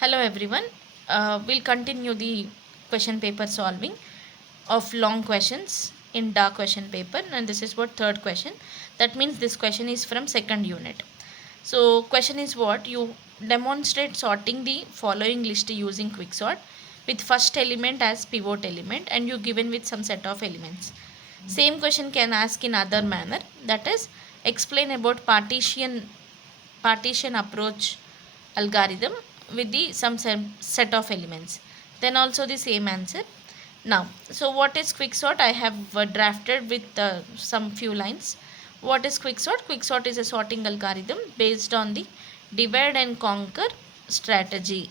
Hello everyone. We'll continue the question paper solving of long questions in DAA question paper, and this is what third question. That means this question is from second unit. So question is what you demonstrate sorting the following list using quicksort with first element as pivot element and you given with some set of elements. Same question can ask in other manner, that is explain about partition approach algorithm with the some set of elements, then also the same answer. Now, so what is quicksort? I have drafted with some few lines. What is quicksort? Quicksort is a sorting algorithm based on the divide and conquer strategy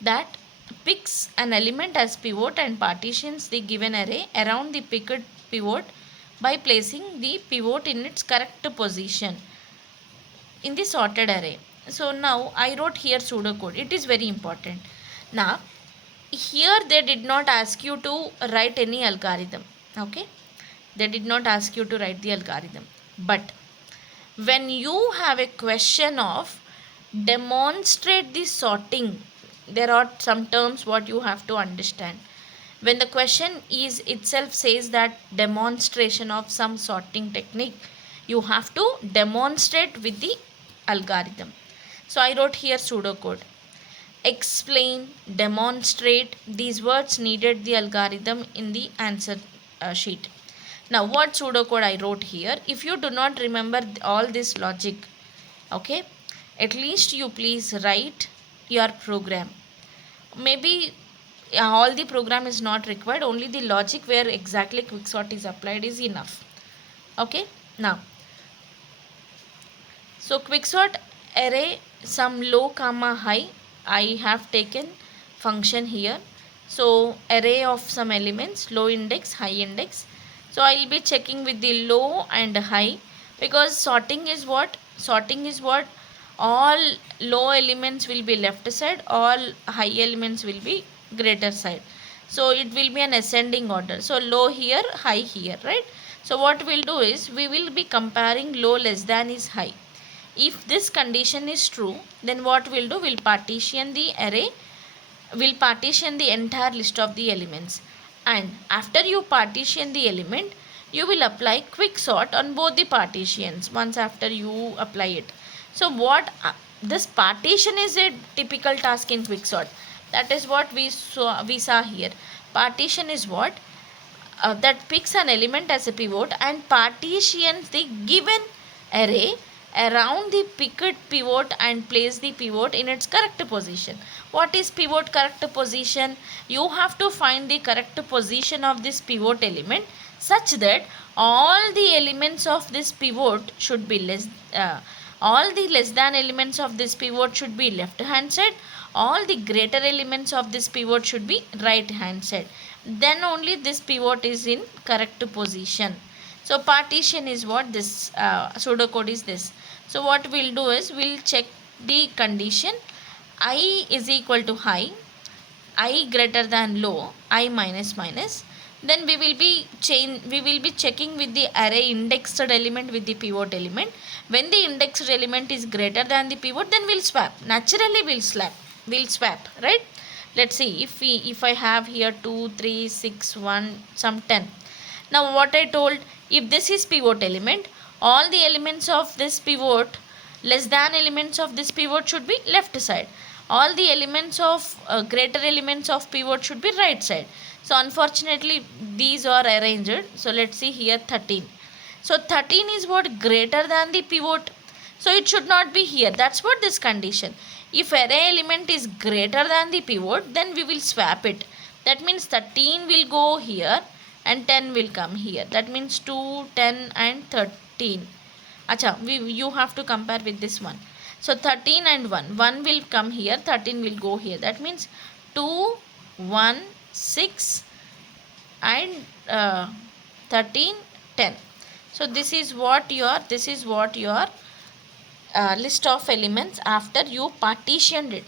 that picks an element as pivot and partitions the given array around the picked pivot by placing the pivot in its correct position in the sorted array. So now I wrote here pseudocode. It is very important. Now here they did not ask you to write any algorithm. Okay. They did not ask you to write the algorithm. But when you have a question of demonstrate the sorting, there are some terms what you have to understand. When the question is itself says that demonstration of some sorting technique, you have to demonstrate with the algorithm. So I wrote here pseudocode. Explain, demonstrate, these words needed the algorithm in the answer sheet. Now what pseudocode I wrote here? If you do not remember all this logic, okay, at least you please write your program. Maybe all the program is not required, only the logic where exactly quicksort is applied is enough. Okay, now so quicksort array some low comma high, I have taken function here. So array of some elements, low index, high index. So I will be checking with the low and high, because sorting is what? Sorting is what? All low elements will be left side, all high elements will be greater side. So it will be an ascending order. So low here, high here, right? So what we'll do is we will be comparing low less than is high. If this condition is true, then what we'll do? We'll partition the array, will partition the entire list of the elements, and after you partition the element you will apply quicksort on both the partitions once after you apply it. So what this partition is a typical task in quicksort. That is what we saw here. Partition is what? That picks an element as a pivot and partitions the given array around the picked pivot and place the pivot in its correct position. What is pivot correct position? You have to find the correct position of this pivot element such that all the elements of this pivot should be all the less than elements of this pivot should be left hand side, all the greater elements of this pivot should be right hand side, then only this pivot is in correct position. So partition is what? This pseudocode is this. So what we'll do is we'll check the condition I is equal to high, I greater than low, I minus minus. Then we will be checking with the array indexed element with the pivot element. When the indexed element is greater than the pivot, then we'll swap. Naturally we'll swap, right? Let's see if I have here 2, 3, 6, 1, some 10. Now what I told, if this is pivot element, all the elements of this pivot less than elements of this pivot should be left side. All the elements of greater elements of pivot should be right side. So unfortunately these are arranged. So let's see here 13. So 13 is what? Greater than the pivot. So it should not be here. That's what this condition. If array element is greater than the pivot, then we will swap it. That means 13 will go here and 10 will come here. That means 2, 10 and 13. Acha, you have to compare with this one. So 13 and 1. 1 will come here, 13 will go here. That means 2, 1, 6 and 13, 10. So this is what your list of elements after you partitioned it.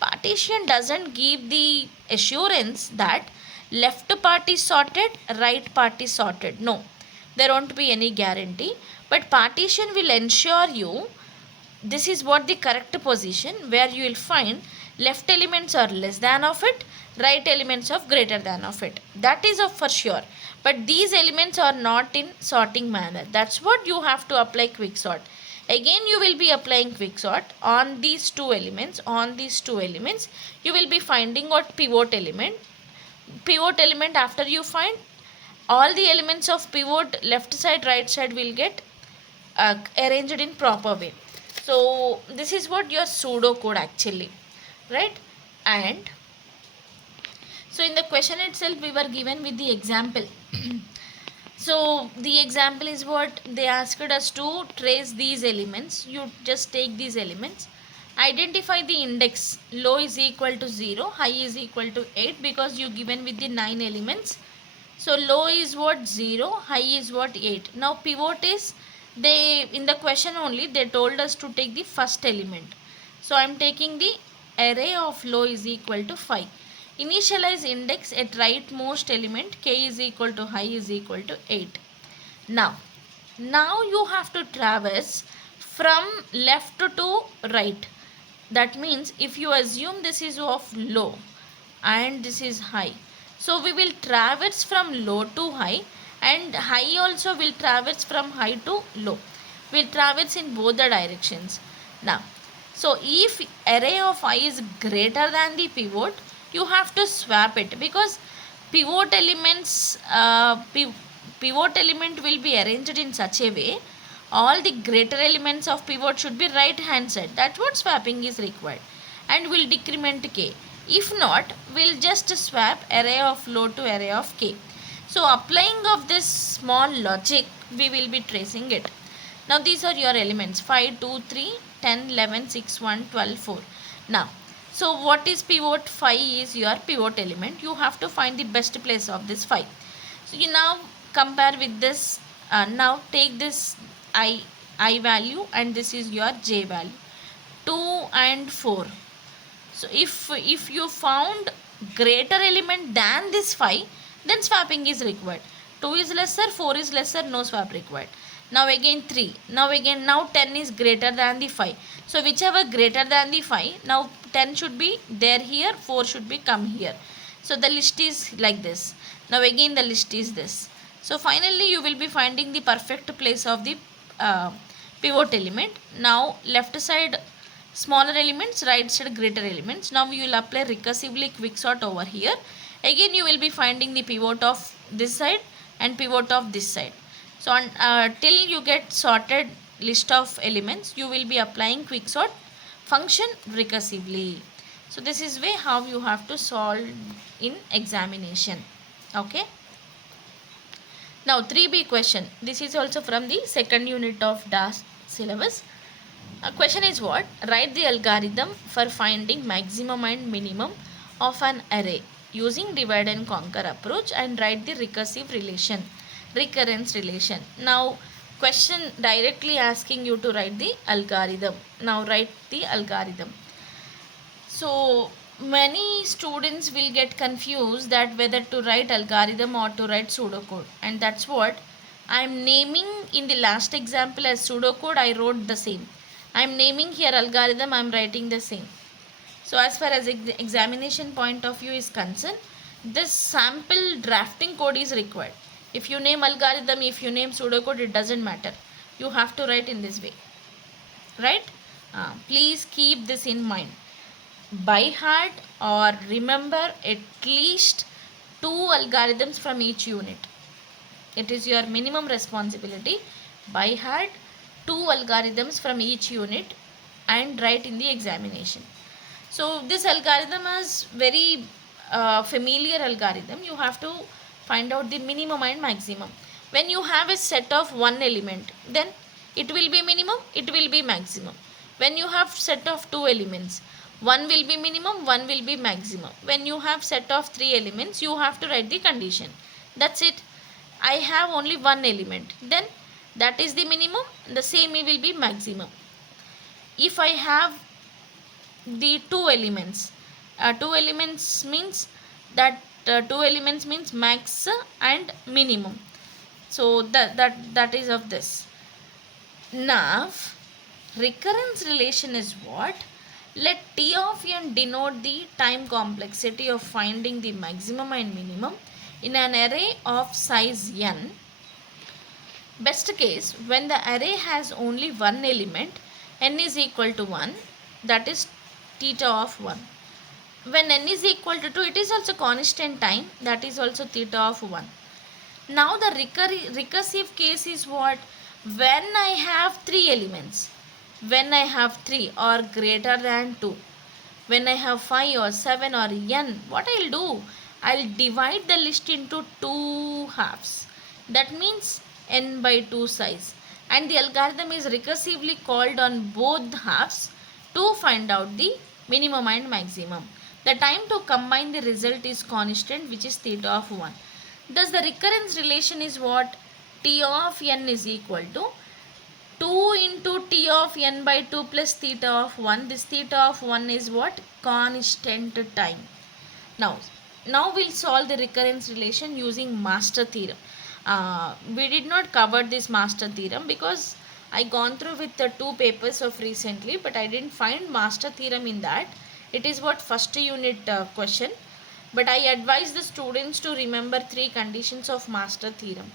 Partition doesn't give the assurance that left part is sorted, right part is sorted. No, there won't be any guarantee. But partition will ensure you this is what the correct position where you will find left elements are less than of it, right elements of greater than of it. That is of for sure. But these elements are not in sorting manner. That's what you have to apply quick sort. Again you will be applying quick sort on these two elements. On these two elements you will be finding out pivot element. Pivot element, after you find all the elements of pivot, left side right side will get arranged in proper way. So this is what your pseudo code actually, right? And so in the question itself we were given with the example. So the example is what they asked us to trace these elements. You just take these elements, identify the index. Low is equal to 0, high is equal to 8, because you given with the 9 elements. So low is what? 0, high is what? 8. Now pivot is, they in the question only they told us to take the first element. So I am taking the array of low is equal to 5. Initialize index at rightmost element, k is equal to high is equal to 8. Now you have to traverse from left to right. That means if you assume this is of low and this is high, so we will traverse from low to high, and high also will traverse from high to low. Will traverse in both the directions. Now, so if array of I is greater than the pivot, you have to swap it, because pivot elements pivot element will be arranged in such a way all the greater elements of pivot should be right hand side. That's what swapping is required, and will decrement k. If not, we'll just swap array of low to array of k. So applying of this small logic, we will be tracing it. Now these are your elements 5, 2, 3, 10, 11, 6, 1, 12, 4. Now, so what is pivot? 5 is your pivot element. You have to find the best place of this 5. So you now compare with this. Now take this I value and this is your j value. 2 and 4. So if you found greater element than this 5, then swapping is required. 2 is lesser, 4 is lesser, no swap required. Now again 3. Now 10 is greater than the 5. So whichever greater than the 5, now 10 should be there here, 4 should be come here. So the list is like this. Now again the list is this. So finally you will be finding the perfect place of the pivot element. Now left side smaller elements, right side greater elements. Now we will apply recursively quick sort over here. Again you will be finding the pivot of this side and pivot of this side. So till you get sorted list of elements, you will be applying quick sort function recursively. So this is way how you have to solve in examination. Okay. Now 3B question. This is also from the second unit of DAA syllabus. Question is what? Write the algorithm for finding maximum and minimum of an array using divide and conquer approach, and write the recursive relation, recurrence relation. Now question directly asking you to write the algorithm. Now write the algorithm. So many students will get confused that whether to write algorithm or to write pseudocode, and that's what I am naming. In the last example as pseudocode I wrote the same. I am naming here algorithm, I am writing the same. So as far as examination point of view is concerned, this sample drafting code is required. If you name algorithm, if you name pseudocode, it doesn't matter. You have to write in this way, right? Please keep this in mind. By heart or remember at least 2 algorithms from each unit. It is your minimum responsibility. By heart 2 algorithms from each unit and write in the examination. So this algorithm is very familiar algorithm. You have to find out the minimum and maximum. When you have a set of one element, then it will be minimum, it will be maximum. When you have set of 2 elements, one will be minimum, one will be maximum. When you have set of 3 elements, you have to write the condition. That's it. I have only one element, then that is the minimum, the same will be maximum. If I have the 2 elements, 2 elements means that 2 elements means max and minimum. So that is of this. Now recurrence relation is what? Let T of n denote the time complexity of finding the maximum and minimum in an array of size n. Best case, when the array has only one element, n is equal to 1, that is theta of 1. When n is equal to 2, it is also constant time, that is also theta of 1. Now the recursive case is what? When I have 3 elements, when I have 3 or greater than 2, when I have 5 or 7 or n, what I'll do? I'll divide the list into 2 halves. That means n by 2 size. And the algorithm is recursively called on both halves to find out the minimum and maximum. The time to combine the result is constant, which is theta of 1. Thus the recurrence relation is what? T of n is equal to 2 into T of n by 2 plus theta of 1. This theta of 1 is what? Constant time. Now we'll solve the recurrence relation using master theorem. We did not cover this master theorem because I gone through with the 2 papers of recently, but I didn't find master theorem in that. It is what first unit question. But I advise the students to remember 3 conditions of master theorem.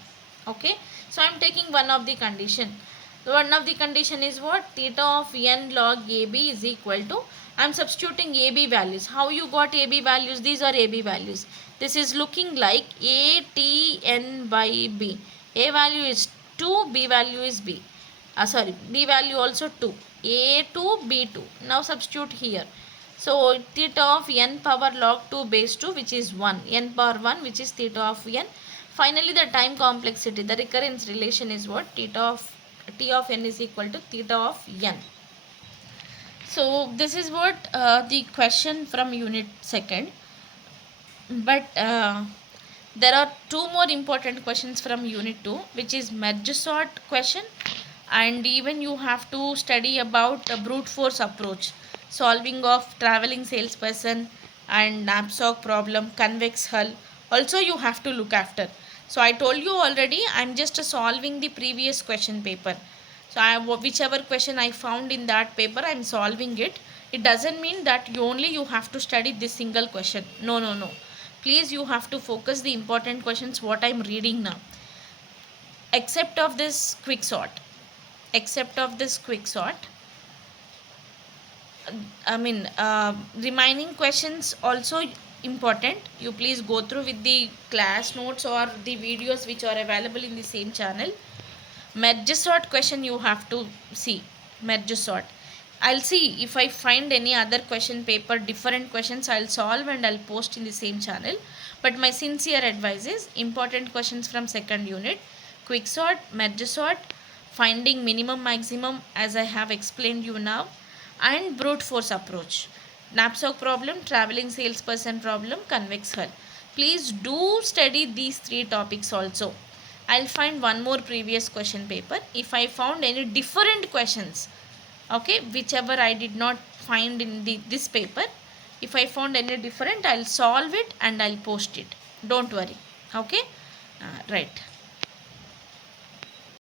Okay, so I am taking one of the condition. One of the condition is what? Theta of n log AB is equal to, I am substituting AB values. How you got AB values? These are AB values. This is looking like ATN by B. A value is 2, B value is B. B value also 2. A2, B2. Now substitute here. So theta of n power log 2 base 2, which is 1. N power 1, which is theta of n. Finally, the time complexity, the recurrence relation is what? T of n is equal to theta of n. So this is what the question from unit 2nd. But there are 2 more important questions from unit 2, which is merge sort question, and even you have to study about a brute force approach, solving of traveling salesperson and knapsack problem, convex hull. Also you have to look after. So I told you already, I'm just solving the previous question paper. So whichever question I found in that paper, I'm solving it. It doesn't mean that you have to study this single question. No. Please, you have to focus the important questions what I'm reading now. Except of this quick sort. Remaining questions also important. You please go through with the class notes or the videos which are available in the same channel. Merge sort question you have to see. Merge sort. I'll see if I find any other question paper, different questions, I'll solve and I'll post in the same channel. But my sincere advice is important questions from 2nd unit, quick sort, merge sort, finding minimum maximum as I have explained you now, and brute force approach, knapsack problem, traveling salesperson problem, convex hull. Please do study these 3 topics also. I'll find one more previous question paper. If I found any different questions, okay, whichever I did not find in this paper, if I found any different, I'll solve it and I'll post it. Don't worry. Okay, right.